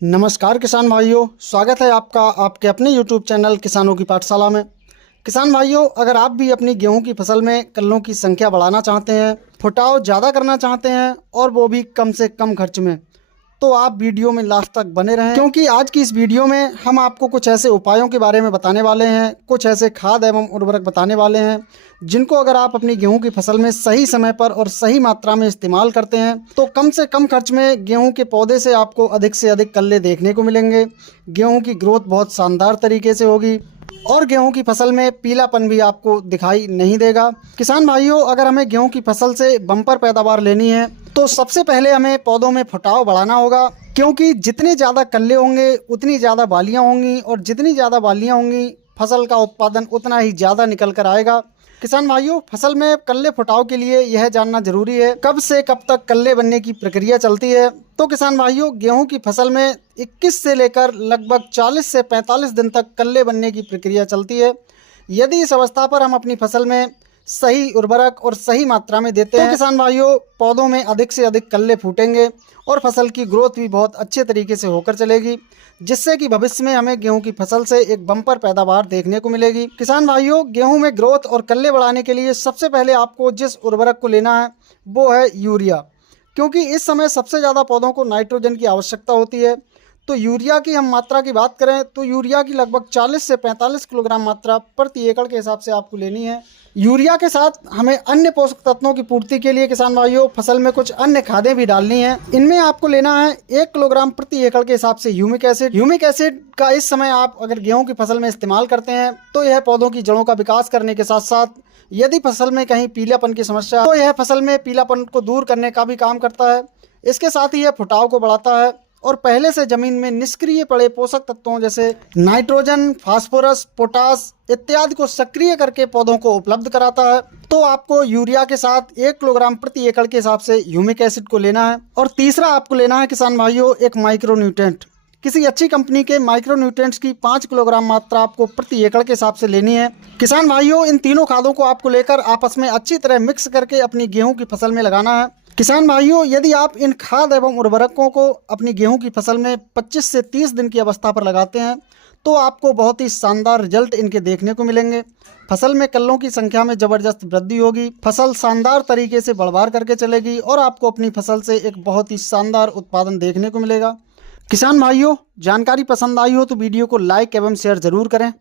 नमस्कार किसान भाइयों, स्वागत है आपका आपके अपने YouTube चैनल किसानों की पाठशाला में। किसान भाइयों, अगर आप भी अपनी गेहूं की फसल में कल्लों की संख्या बढ़ाना चाहते हैं, फुटाव ज़्यादा करना चाहते हैं और वो भी कम से कम खर्च में, तो आप वीडियो में लास्ट तक बने रहें, क्योंकि आज की इस वीडियो में हम आपको कुछ ऐसे उपायों के बारे में बताने वाले हैं, कुछ ऐसे खाद एवं उर्वरक बताने वाले हैं जिनको अगर आप अपनी गेहूं की फसल में सही समय पर और सही मात्रा में इस्तेमाल करते हैं तो कम से कम खर्च में गेहूं के पौधे से आपको अधिक से अधिक कल्ले देखने को मिलेंगे। गेहूं की ग्रोथ बहुत शानदार तरीके से होगी और गेहूं की फसल में पीलापन भी आपको दिखाई नहीं देगा। किसान भाइयों, अगर हमें गेहूं की फसल से बम्पर पैदावार लेनी है तो सबसे पहले हमें पौधों में फुटाव बढ़ाना होगा, क्योंकि जितने ज़्यादा कल्ले होंगे उतनी ज़्यादा बालियाँ होंगी और जितनी ज़्यादा बालियाँ होंगी फसल का उत्पादन उतना ही ज़्यादा निकल कर आएगा। किसान भाइयों, फसल में कल्ले फुटाव के लिए यह जानना जरूरी है कब से कब तक कल्ले बनने की प्रक्रिया चलती है। तो किसान भाइयों, गेहूं की फसल में 21 से लेकर लगभग 40 से 45 दिन तक कल्ले बनने की प्रक्रिया चलती है। यदि इस अवस्था पर हम अपनी फसल में सही उर्वरक और सही मात्रा में देते हैं तो किसान भाइयों, पौधों में अधिक से अधिक कल्ले फूटेंगे और फसल की ग्रोथ भी बहुत अच्छे तरीके से होकर चलेगी, जिससे कि भविष्य में हमें गेहूं की फसल से एक बम्पर पैदावार देखने को मिलेगी। किसान भाइयों, गेहूं में ग्रोथ और कल्ले बढ़ाने के लिए सबसे पहले आपको जिस उर्वरक को लेना है वो है यूरिया, क्योंकि इस समय सबसे ज़्यादा पौधों को नाइट्रोजन की आवश्यकता होती है। तो यूरिया की हम मात्रा की बात करें तो यूरिया की लगभग 40 से 45 किलोग्राम मात्रा प्रति एकड़ के हिसाब से आपको लेनी है। यूरिया के साथ हमें अन्य पोषक तत्वों की पूर्ति के लिए किसान भाइयों फसल में कुछ अन्य खादें भी डालनी है। इनमें आपको लेना है 1 किलोग्राम प्रति एकड़ के हिसाब से ह्यूमिक एसिड। ह्यूमिक एसिड का इस समय आप अगर गेहूं की फसल में इस्तेमाल करते हैं तो यह पौधों की जड़ों का विकास करने के साथ साथ यदि फसल में कहीं पीलापन की समस्या तो यह फसल में पीलापन को दूर करने का भी काम करता है। इसके साथ ही यह फुटाव को बढ़ाता है और पहले से जमीन में निष्क्रिय पड़े पोषक तत्वों जैसे नाइट्रोजन, फास्फोरस, पोटास इत्यादि को सक्रिय करके पौधों को उपलब्ध कराता है। तो आपको यूरिया के साथ 1 किलोग्राम प्रति एकड़ के हिसाब से ह्यूमिक एसिड को लेना है। और तीसरा आपको लेना है किसान भाइयों एक माइक्रोन्यूट्रेंट। किसी अच्छी कंपनी के माइक्रोन्यूट्रेंट्स की 5 किलोग्राम मात्रा आपको प्रति एकड़ के हिसाब से लेनी है। किसान भाइयों, इन तीनों खादों को आपको लेकर आपस में अच्छी तरह मिक्स करके अपनी गेहूं की फसल में लगाना है। किसान भाइयों, यदि आप इन खाद एवं उर्वरकों को अपनी गेहूं की फसल में 25 से 30 दिन की अवस्था पर लगाते हैं तो आपको बहुत ही शानदार रिजल्ट इनके देखने को मिलेंगे। फसल में कल्लों की संख्या में ज़बरदस्त वृद्धि होगी, फसल शानदार तरीके से बढ़ करके चलेगी और आपको अपनी फसल से एक बहुत ही शानदार उत्पादन देखने को मिलेगा। किसान भाइयों, जानकारी पसंद आई हो तो वीडियो को लाइक एवं शेयर ज़रूर करें।